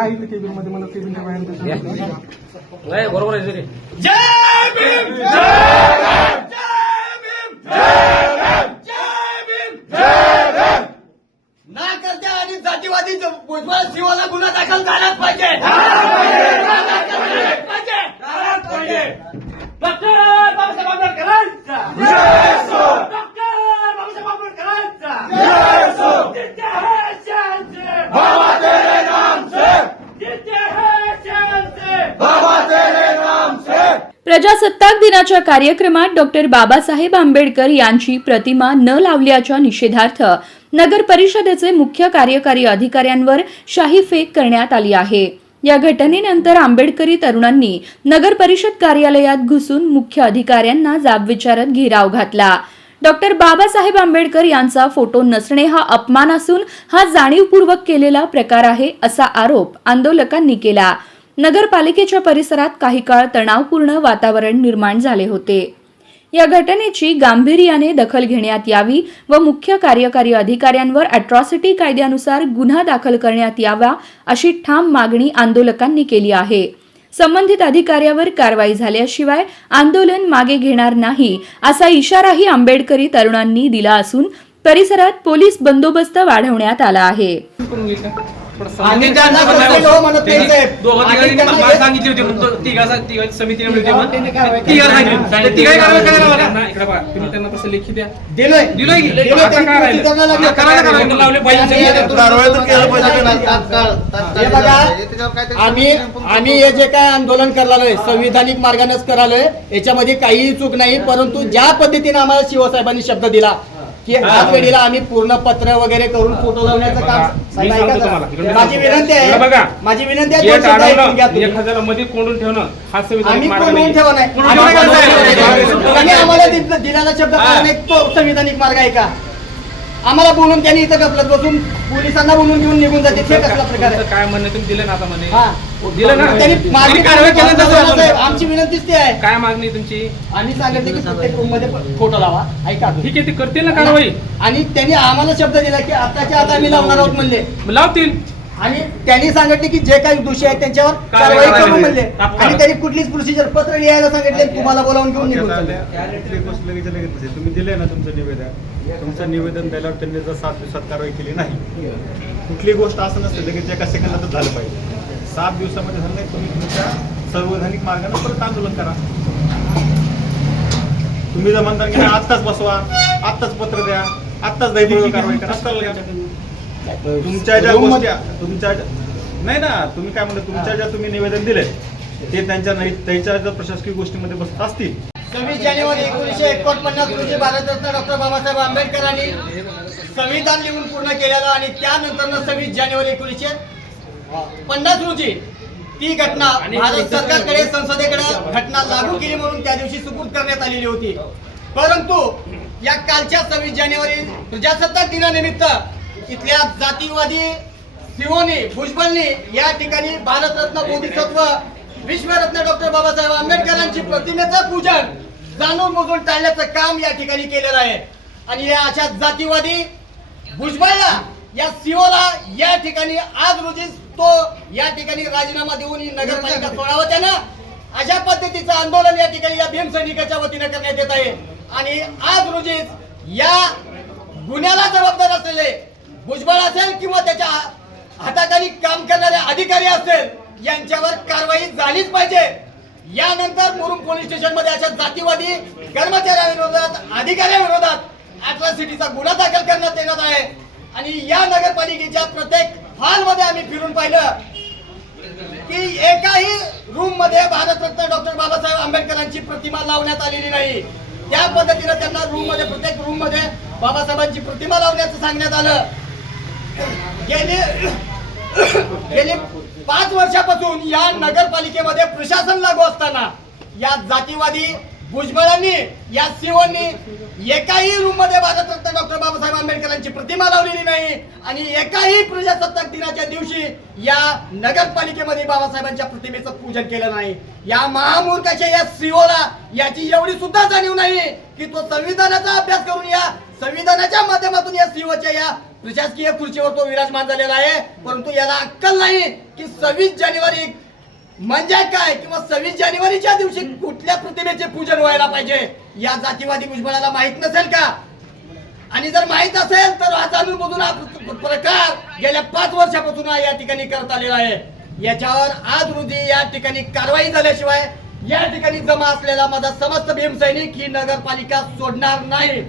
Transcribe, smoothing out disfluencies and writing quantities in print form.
आहे इथे केबिन मध्ये मला केबिनच्या बाहेर नाही बरोबर आहे सर. जय भीम जय भीम जय भीम जय भीम जय भीम. ना करता आणि जातीवादी भुजबळ शिवाला गुन्हा दाखल झालाच पाहिजे. डॉक्टर बाबासाहेब आंबेडकरांचा डॉक्टर बाबासाहेब आंबेडकरांचा जिते है शान से बाबा तेरे नाम से जिते है शान से बाबा तेरे नाम से. प्रजासत्ताक दिनाच्या कार्यक्रमात डॉक्टर बाबासाहेब आंबेडकर यांची प्रतिमा न लावल्याच्या निषेधार्थ नगर परिषदेचे मुख्य कार्यकारी अधिकाऱ्यांवर शाही फेक करण्यात आली आहे. या घटनेनंतर आंबेडकरी तरुणांनी नगर परिषद कार्यालयात घुसून मुख्य अधिकाऱ्यांना जाब विचारत घेराव घातला. डॉक्टर बाबासाहेब आंबेडकर यांचा फोटो नसणे हा अपमान असून हा जाणीवपूर्वक केलेला प्रकार आहे असा आरोप आंदोलकांनी केला. नगरपालिकेच्या परिसरात काही काळ तणावपूर्ण वातावरण निर्माण झाले होते. या घटनेची गांभीर्याने दखल घेण्यात यावी व मुख्य कार्यकारी अधिकाऱ्यांवर अॅट्रॉसिटी कायद्यानुसार गुन्हा दाखल करण्यात यावा अशी ठाम मागणी आंदोलकांनी केली आहे. संबंधित अधिकाऱ्यावर कारवाई झाल्याशिवाय आंदोलन मागे घेणार नाही असा इशाराही आंबेडकरी तरुणांनी दिला असून परिसरात पोलीस बंदोबस्त वाढवण्यात आला आहे. आणि त्यांना कसं म्हणत नाही साहेब. दोघं तिघांनी मला सांगितली होती तिघांची समितीने मिळते मग तिघा सांगितलं तिघा कारवाई करायला मला इकडे बघा तुम्ही त्यांना तसं लेखी द्या. दिलोय दिलोय की दिलोय आता काय राहिलं करायला लावले पाहिजे. हे बघा आम्ही हे जे काय आंदोलन करालोय संविधानिक मार्गानेच करालोय याच्यामध्ये काहीही चूक नाही. परंतु ज्या पद्धतीने आम्हाला शिवसाहेबांनी शब्द दिला की आज वेळेला आम्ही पूर्ण पत्र वगैरे करून फोटो लावण्याचं काम माझी विनंती आहे. माझी विनंती आहे 1000 मध्ये कोंडून ठेवणं हा आम्ही संविधानिक कोंडून ठेवा नाही. आम्हाला दिलेला शब्द नाही तो संविधानिक मार्ग आहे का? आम्हाला बोलून त्यांनी इथं गपलत बसून पोलिसांना बोलून घेऊन निघून जाते. हे कसला प्रकार आहे? काय म्हणणं तुम्ही दिलं ना आता मध्ये हा दिलं ना त्यांनी मागणी कारवाई केल्यानंतर आमची विनंतीच ती आहे. काय मागणी तुमची? आम्ही सांगितले की प्रत्येक रूम मध्ये फोटो लावा. ऐका ठीक आहे ते करतील ना कारवाई. आणि त्यांनी आम्हाला शब्द दिला की आताच्या आता आम्ही लावणार आहोत म्हणले लावतील. आणि त्यांनी सांगितले की जे काही दोषी आहेत त्यांच्यावर कारवाई करू म्हणले. आणि त्यांनी कुठलीच प्रोसिजर पत्र लिहायला सांगितले तुम्हाला बोलावून घेऊन निघून चालले. तुम्ही दिले ना तुमचं निवेदन द्यायला त्यांनी जर 7 दिवसात कारवाई केली नाही. कुठली गोष्ट असं नसते लगेच एका सेकंदातच झालं पाहिजे. 7 दिवसामध्ये झालं नाही तुम्ही तुमच्या संवैधानिक मार्गाने परत आंदोलन करा. तुम्ही जर म्हणता की आत्ताच बसवा आत्ताच पत्र द्या आत्ताच दैनिक कारवाई करा. तुमच्या ज्या गोष्टी तुमच्या नाही ना तुम्ही काय म्हणता तुमच्या ज्या तुम्ही निवेदन दिले ते त्यांच्या नाही त्यांच्या जर प्रशासकीय गोष्टीमध्ये बसत असतील. 26 जानेवारी 1949 रोजी भारतरत्न डॉक्टर बाबासाहेब आंबेडकरांनी संविधान लिहून पूर्ण केलेलं आणि त्यानंतर 26 जानेवारी 1950 रोजी ती घटना भारत सरकारकडे संसदेकडे घटना लागू केली म्हणून त्या दिवशी सुपूर्द करण्यात आलेली होती. परंतु या कालच्या 26 जानेवारी प्रजासत्ताक दिनानिमित्त इथल्या जातीवादी शिवोनी भुजबळनी या ठिकाणी भारतरत्न बोधिसत्व विश्वरत्न डॉक्टर बाबासाहेब आंबेडकरांची प्रतिमेचं पूजन जाणून बुजून टाळण्याचं काम या ठिकाणी केलेलं आहे. आणि या अशा जातीवादी भुजबळला या सीओला या ठिकाणी आज रोजी तो या ठिकाणी राजीनामा देऊन नगरपालिका सोडावं त्यानं अशा पद्धतीचं आंदोलन या ठिकाणी या भीम सैनिकाच्या वतीने करण्यात येत आहे. आणि आज रोजी या गुन्ह्याला जबाबदार असलेले भुजबळ असेल किंवा त्याच्या हाताखाली काम करणारे अधिकारी असेल यांच्यावर कारवाई झालीच पाहिजे. यानंतर मुरुम पोलीस स्टेशन मध्ये अशा जातीवादी कर्मचाऱ्यांविरोधात अधिकाऱ्यांविरोधात अॅट्रॉसिटीचा गुन्हा दाखल करण्यात येणार आहे. आणि या नगरपालिकेच्या प्रत्येक हॉलमध्ये आम्ही फिरून पाहिलं की एकाही रूम मध्ये भारतरत्न डॉक्टर बाबासाहेब आंबेडकरांची प्रतिमा लावण्यात आलेली नाही. त्या पद्धतीने त्यांना रूम मध्ये प्रत्येक रूम मध्ये बाबासाहेबांची प्रतिमा लावण्याचं सांगण्यात आलं. गेली 5 वर्षापासून या नगरपालिकेमध्ये प्रशासन लागू असताना या जातीवादी भुजबळांनी या सीओनी एकाही रूम मध्ये भारतरत्न डॉक्टर बाबासाहेब आंबेडकरांची प्रतिमा लावलेली नाही. आणि एकाही प्रजासत्ताक दिनाच्या दिवशी या नगरपालिकेमध्ये बाबासाहेबांच्या प्रतिमेचं पूजन केलं नाही. या महामूर्खाच्या या सीओला याची एवढी सुद्धा जाणीव नाही की तो संविधानाचा अभ्यास करून या संविधानाच्या माध्यमातून या सीओच्या या प्रशासकीय खुर्चीवर तो विराजमान झालेला आहे, परंतु याला अक्कल नाही की 26 जानेवारी म्हणजे काय किंवा 26 जानेवारीच्या दिवशी कुठल्या प्रतिमेचे पूजन व्हायला पाहिजे या जातीवादी भुजबळाला माहित नसेल का? आणि जर माहित असेल तर हा जाणून हा प्रकार गेल्या 5 वर्षापासून या ठिकाणी करत आलेला आहे. याच्यावर आज रोजी या ठिकाणी कारवाई झाल्याशिवाय या ठिकाणी जमा असलेला माझा समस्त भीमसैनिक ही नगरपालिका सोडणार नाही.